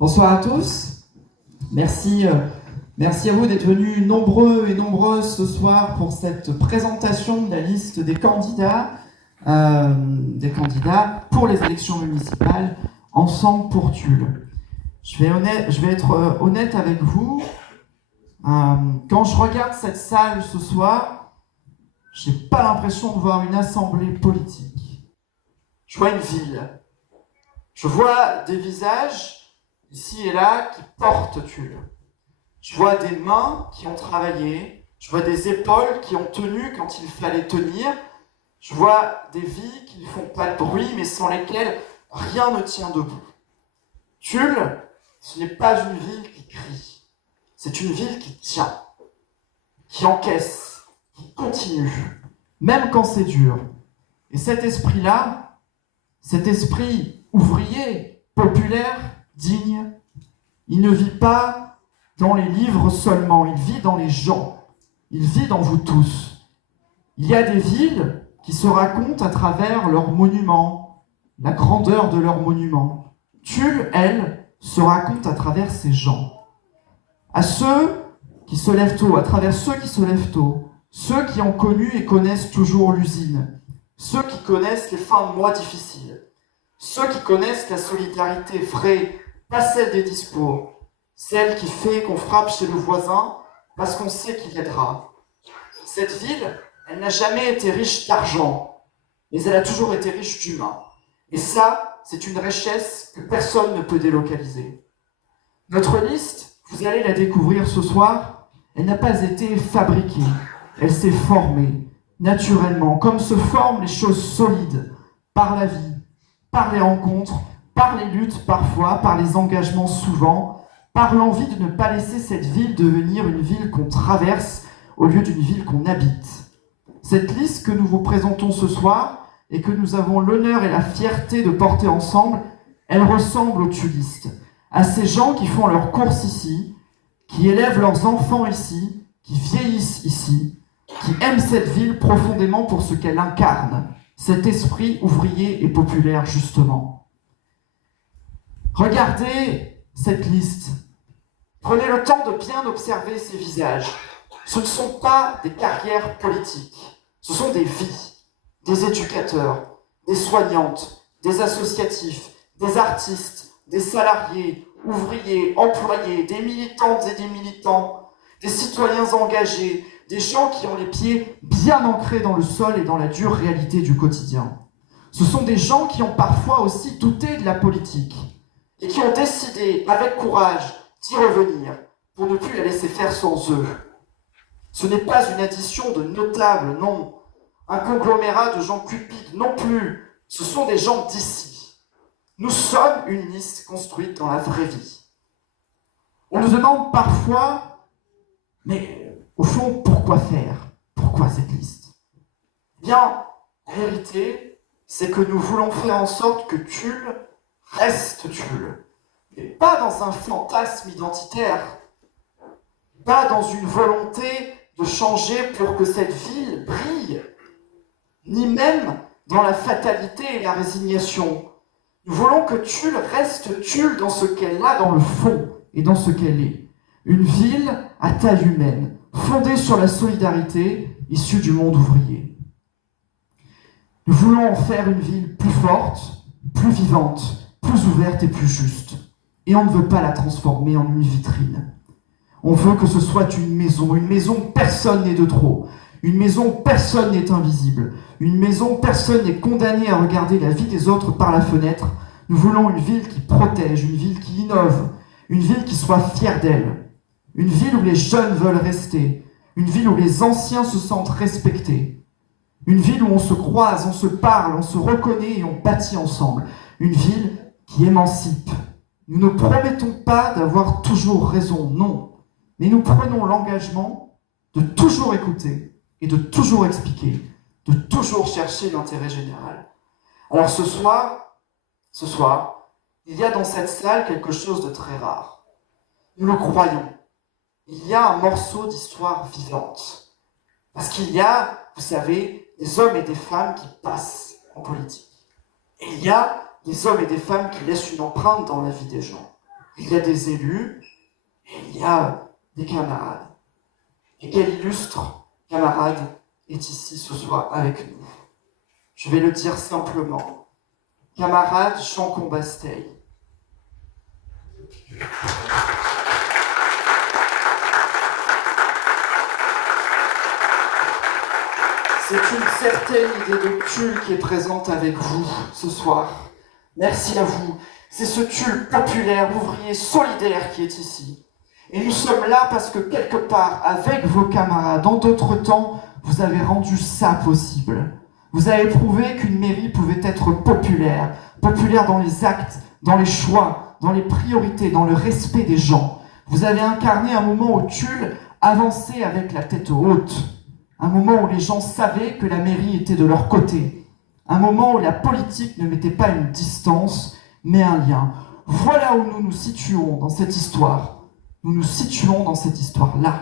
Bonsoir à tous. Merci, merci à vous d'être venus nombreux et nombreuses ce soir pour cette présentation de la liste des candidats pour les élections municipales Ensemble pour Tulle. Je vais être honnête avec vous. Quand je regarde cette salle ce soir, j'ai pas l'impression de voir une assemblée politique. Je vois une ville. Je vois des visages ici et là qui portent Tulle. Je vois des mains qui ont travaillé, je vois des épaules qui ont tenu quand il fallait tenir, je vois des vies qui ne font pas de bruit mais sans lesquelles rien ne tient debout. Tulle, ce n'est pas une ville qui crie, c'est une ville qui tient, qui encaisse, qui continue, même quand c'est dur. Et cet esprit-là, cet esprit ouvrier, populaire, digne, il ne vit pas dans les livres seulement, il vit dans les gens, il vit dans vous tous. Il y a des villes qui se racontent à travers leurs monuments, la grandeur de leurs monuments. Tulle, elle, se raconte à travers ses gens. À ceux qui se lèvent tôt, à travers ceux qui se lèvent tôt, ceux qui ont connu et connaissent toujours l'usine, ceux qui connaissent les fins de mois difficiles, ceux qui connaissent la solidarité vraie, pas celle des discours, celle qui fait qu'on frappe chez le voisin parce qu'on sait qu'il aidera. Cette ville, elle n'a jamais été riche d'argent, mais elle a toujours été riche d'humains. Et ça, c'est une richesse que personne ne peut délocaliser. Notre liste, vous allez la découvrir ce soir, elle n'a pas été fabriquée, elle s'est formée, naturellement, comme se forment les choses solides, par la vie, par les rencontres, par les luttes parfois, par les engagements souvent, par l'envie de ne pas laisser cette ville devenir une ville qu'on traverse au lieu d'une ville qu'on habite. Cette liste que nous vous présentons ce soir et que nous avons l'honneur et la fierté de porter ensemble, elle ressemble aux tullistes, à ces gens qui font leurs courses ici, qui élèvent leurs enfants ici, qui vieillissent ici, qui aiment cette ville profondément pour ce qu'elle incarne, cet esprit ouvrier et populaire justement. Regardez cette liste. Prenez le temps de bien observer ces visages. Ce ne sont pas des carrières politiques, ce sont des vies, des éducateurs, des soignantes, des associatifs, des artistes, des salariés, ouvriers, employés, des militantes et des militants, des citoyens engagés, des gens qui ont les pieds bien ancrés dans le sol et dans la dure réalité du quotidien. Ce sont des gens qui ont parfois aussi douté de la politique et qui ont décidé avec courage d'y revenir pour ne plus la laisser faire sans eux. Ce n'est pas une addition de notables, non. Un conglomérat de gens cupides, non plus. Ce sont des gens d'ici. Nous sommes une liste construite dans la vraie vie. On nous demande parfois, mais au fond, pourquoi faire ? Pourquoi cette liste ? Eh bien, la vérité, c'est que nous voulons faire en sorte que Tulle reste Tulle. Mais pas dans un fantasme identitaire, pas dans une volonté de changer pour que cette ville brille, ni même dans la fatalité et la résignation. Nous voulons que Tulle reste Tulle dans ce qu'elle a dans le fond et dans ce qu'elle est. Une ville à taille humaine, fondée sur la solidarité issue du monde ouvrier. Nous voulons en faire une ville plus forte, plus vivante, plus ouverte et plus juste. Et on ne veut pas la transformer en une vitrine. On veut que ce soit une maison personne n'est de trop, une maison personne n'est invisible, une maison personne n'est condamné à regarder la vie des autres par la fenêtre. Nous voulons une ville qui protège, une ville qui innove, une ville qui soit fière d'elle, une ville où les jeunes veulent rester, une ville où les anciens se sentent respectés, une ville où on se croise, on se parle, on se reconnaît et on bâtit ensemble, une ville qui émancipe. Nous ne promettons pas d'avoir toujours raison, non. Mais nous prenons l'engagement de toujours écouter et de toujours expliquer, de toujours chercher l'intérêt général. Alors ce soir, il y a dans cette salle quelque chose de très rare. Nous le croyons. Il y a un morceau d'histoire vivante. Parce qu'il y a, vous savez, des hommes et des femmes qui passent en politique. Et il y a des hommes et des femmes qui laissent une empreinte dans la vie des gens. Il y a des élus et il y a des camarades. Et quel illustre camarade est ici ce soir avec nous. Je vais le dire simplement. Camarade Jean Combasteil. C'est une certaine idée de tulle qui est présente avec vous ce soir. Merci à vous. C'est ce tulle populaire, ouvrier, solidaire qui est ici. Et nous sommes là parce que quelque part, avec vos camarades, en d'autres temps, vous avez rendu ça possible. Vous avez prouvé qu'une mairie pouvait être populaire. Populaire dans les actes, dans les choix, dans les priorités, dans le respect des gens. Vous avez incarné un moment où Tulle avançait avec la tête haute. Un moment où les gens savaient que la mairie était de leur côté. Un moment où la politique ne mettait pas une distance, mais un lien. Voilà où nous nous situons dans cette histoire. Nous nous situons dans cette histoire-là.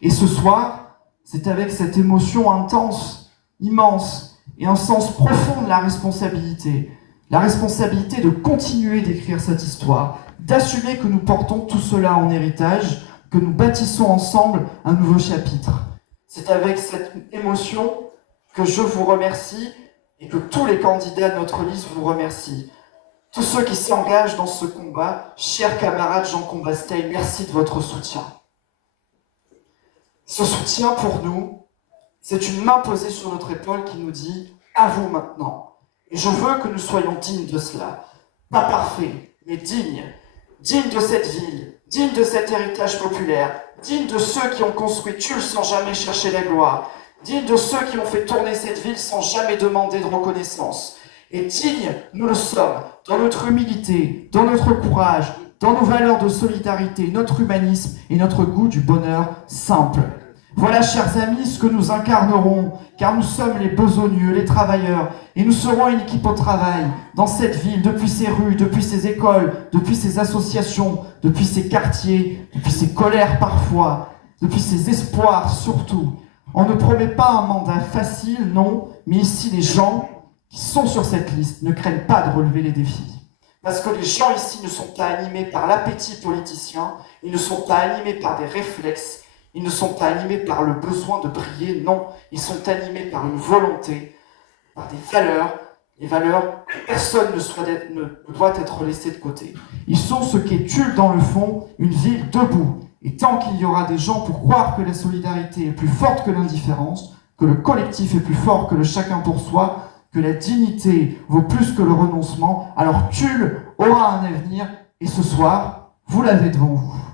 Et ce soir, c'est avec cette émotion intense, immense, et un sens profond de la responsabilité. La responsabilité de continuer d'écrire cette histoire, d'assumer que nous portons tout cela en héritage, que nous bâtissons ensemble un nouveau chapitre. C'est avec cette émotion que je vous remercie et que tous les candidats de notre liste vous remercient. Tous ceux qui s'engagent dans ce combat, chers camarades Jean Combasteil, merci de votre soutien. Ce soutien pour nous, c'est une main posée sur notre épaule qui nous dit « à vous maintenant ». Et je veux que nous soyons dignes de cela. Pas parfaits, mais dignes. Dignes de cette ville, dignes de cet héritage populaire, dignes de ceux qui ont construit Tulle sans jamais chercher la gloire, dignes de ceux qui ont fait tourner cette ville sans jamais demander de reconnaissance. Et dignes, nous le sommes, dans notre humilité, dans notre courage, dans nos valeurs de solidarité, notre humanisme et notre goût du bonheur simple. Voilà, chers amis, ce que nous incarnerons, car nous sommes les besogneux, les travailleurs, et nous serons une équipe au travail, dans cette ville, depuis ses rues, depuis ses écoles, depuis ses associations, depuis ses quartiers, depuis ses colères parfois, depuis ses espoirs surtout. On ne promet pas un mandat facile, non, mais ici les gens qui sont sur cette liste ne craignent pas de relever les défis. Parce que les gens ici ne sont pas animés par l'appétit politicien, ils ne sont pas animés par des réflexes, ils ne sont pas animés par le besoin de briller, non, ils sont animés par une volonté, par des valeurs que personne ne doit être laissé de côté. Ils sont ce qu'est Tulle dans le fond, une ville debout. Et tant qu'il y aura des gens pour croire que la solidarité est plus forte que l'indifférence, que le collectif est plus fort que le chacun pour soi, que la dignité vaut plus que le renoncement, alors Tulle aura un avenir, et ce soir, vous l'avez devant vous.